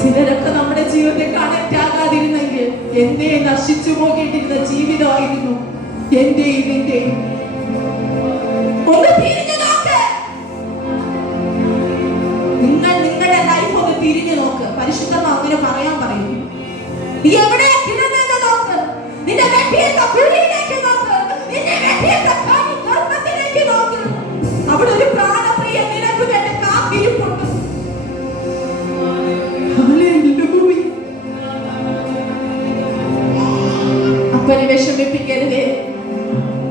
ചിലരൊക്കെ നമ്മുടെ ജീവിതത്തെ കണക്ട് ആകാതിരുന്നെങ്കിൽ എന്നെ നശിച്ചു പോകേണ്ടിരുന്ന ജീവിതമായിരുന്നു എന്റെയും നിന്റെയും. ഒന്ന് തിരിഞ്ഞു നോക്ക്, നിങ്ങൾ നിങ്ങളുടെ ലൈഫ് ഒന്ന് തിരിഞ്ഞു നോക്ക്. പരിശുദ്ധമാ അങ്ങനെ പറയാൻ പറയും. നീ എവിടെ കിടന്നെന്ന് നോക്ക്, നിന്റെ വെട്ടിയെടുത്ത കുഴിയിലേക്ക് നോക്ക്, നിന്നെ വെട്ടിയെടുത്ത ഗർഭത്തിലേക്ക് നോക്ക്. അവിടെ ഒരു പ്രാണപ്രിയ നിനക്ക് വേണ്ടി കാത്തിരിപ്പുണ്ട്. അപ്പനെ വിഷമിപ്പിക്കരുതേ.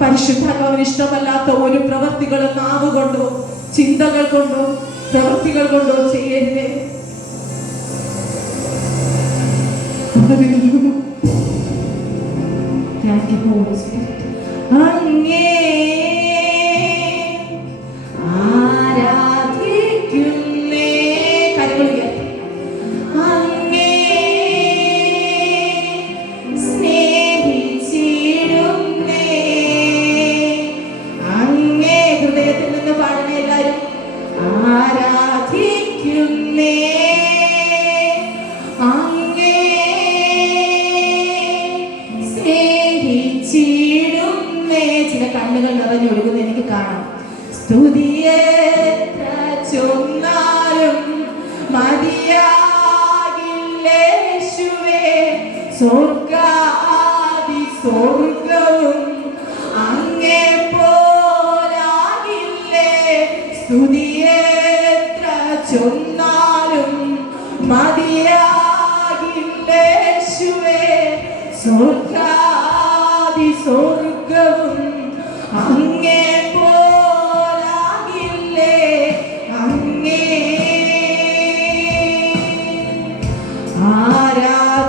പരിശുദ്ധാത്മാവിന് ഇഷ്ടമല്ലാത്ത ഒരു പ്രവൃത്തികളും നാവ് കൊണ്ടോ ചിന്തകൾ കൊണ്ടോ പ്രവൃത്തികൾ കൊണ്ടോ ചെയ്യരുതേ. അങ്ങേ ആരാധിക്കുന്നേ, കരങ്ങൾ ഉയർത്തി. അങ്ങേ സ്നേഹിച്ചിടുന്നേ, അങ്ങേ ഹൃദയത്തിൽ നിന്ന് പാടണേ എല്ലാരും. ആരാധിക്കുന്നേ, അങ്ങേ സ്നേഹിച്ചിടുന്നേ. ചില കണ്ണുകൾ നിറഞ്ഞൊഴുകുന്ന എനിക്ക് കാണാം. സ്തുതിയെത്ര ചൊന്നാലും മതിയാകില്ലേശുവേ, സ്വർഗ്ഗാദി സ്വർഗ്ഗവും അങ്ങേ പോലാകില്ലേ. സ്തുതിയെത്ര ചൊന്നാലും മതിയാകില്ലേശുവേ, സ്വർഗ്ഗാദി സ്വർഗ്ഗവും അങ്ങേ പോലാകില്ലേ. അങ്ങേ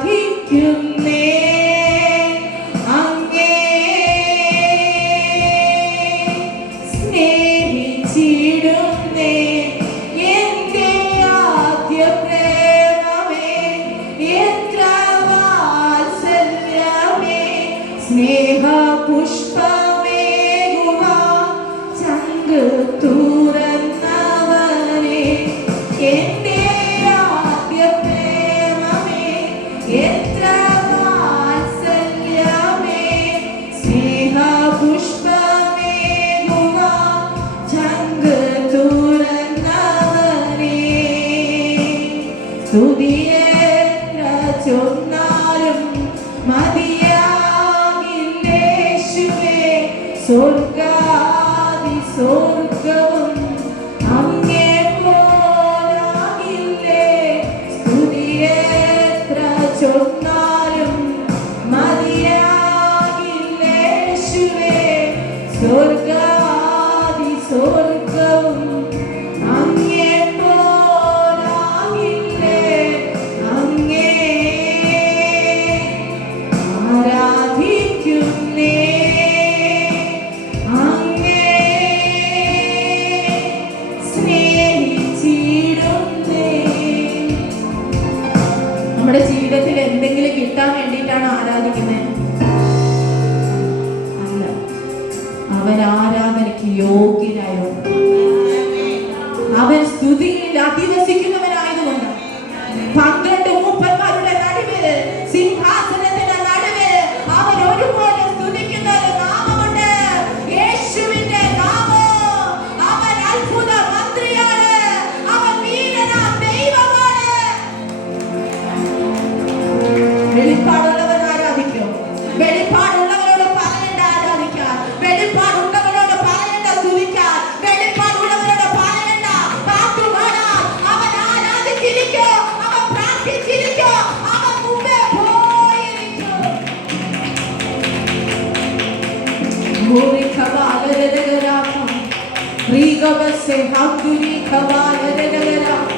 ആരാധിക്കുന്നേ, അങ്ങേ സ്നേഹിച്ചിടുന്നേ. എന്റെ ആദ്യ പ്രേമമേ, എത്ര വാത്സല്യമേ, സ്നേഹപുഷ്പമേകുക ചങ്ക് തുറന്നവനെ. എന്റെ ആദ്യ പ്രേമമേ, എത്ര വാത്സല്യമേ, സ്നേഹപുഷ്പമേകുക ചങ്ക് തുറന്നവനെ. സ്തുതിയെത്ര ചൊന്നാലും മതിയാകില്ലേശുവേ, സ്വർഗ്ഗാദി സ്വർഗ്ഗവും അങ്ങേ പോലാകില്ലേ. സ്തുതിയെത്ര ചൊന്നാലും മതിയാകില്ലേശുവേ, സ്വർഗ്ഗാദി സ്വർഗ്ഗവും അങ്ങേ പോലാകില്ലേ. അങ്ങേ ജീവിതത്തിൽ എന്തെങ്കിലും കിട്ടാൻ വേണ്ടിയിട്ടാണ് ആരാധിക്കുന്നത്? അല്ല, അവൻ ആരാധനയ്ക്ക് യോഗ്യനായോണ്ട്, അവൻ സ്തുതിയിൽ അധിവസിക്കുന്നവനായതുകൊണ്ട് 12 മൂപ്പന്മാരുടെ നടുവില്, സിംഹാസനത്തിന്റെ നടുവില് അവൻ ഒരുപോലെ സ്തുതിക്കുന്ന ഒരു നാമമുണ്ട്, യേശുവിന്റെ നാമം. അവൻ അത്ഭുത മന്ത്രിയാണ്, അവൻ വീരനാം ദൈവമാണ്. വെളിപ്പാടുള്ളവൻ ആരാധിക്കും. വെളിപ്പാടുള്ളവരോട് പറയേണ്ട ആരാധിക്കാൻ, വെളിപ്പാടുള്ളവരോട് പറയേണ്ട സ്തുതിക്കാൻ, വെളിപ്പാടുള്ളവരോട് പറയേണ്ട പാട്ടുപാടാൻ. അവൻ ആരാധിച്ചിരിക്കും, അവൻ പ്രാർത്ഥിച്ചിരിക്കും, അവൻ മുമ്പേ പോയിരിക്കും. Mori kavale regara, riga bese hamduri kavale regara.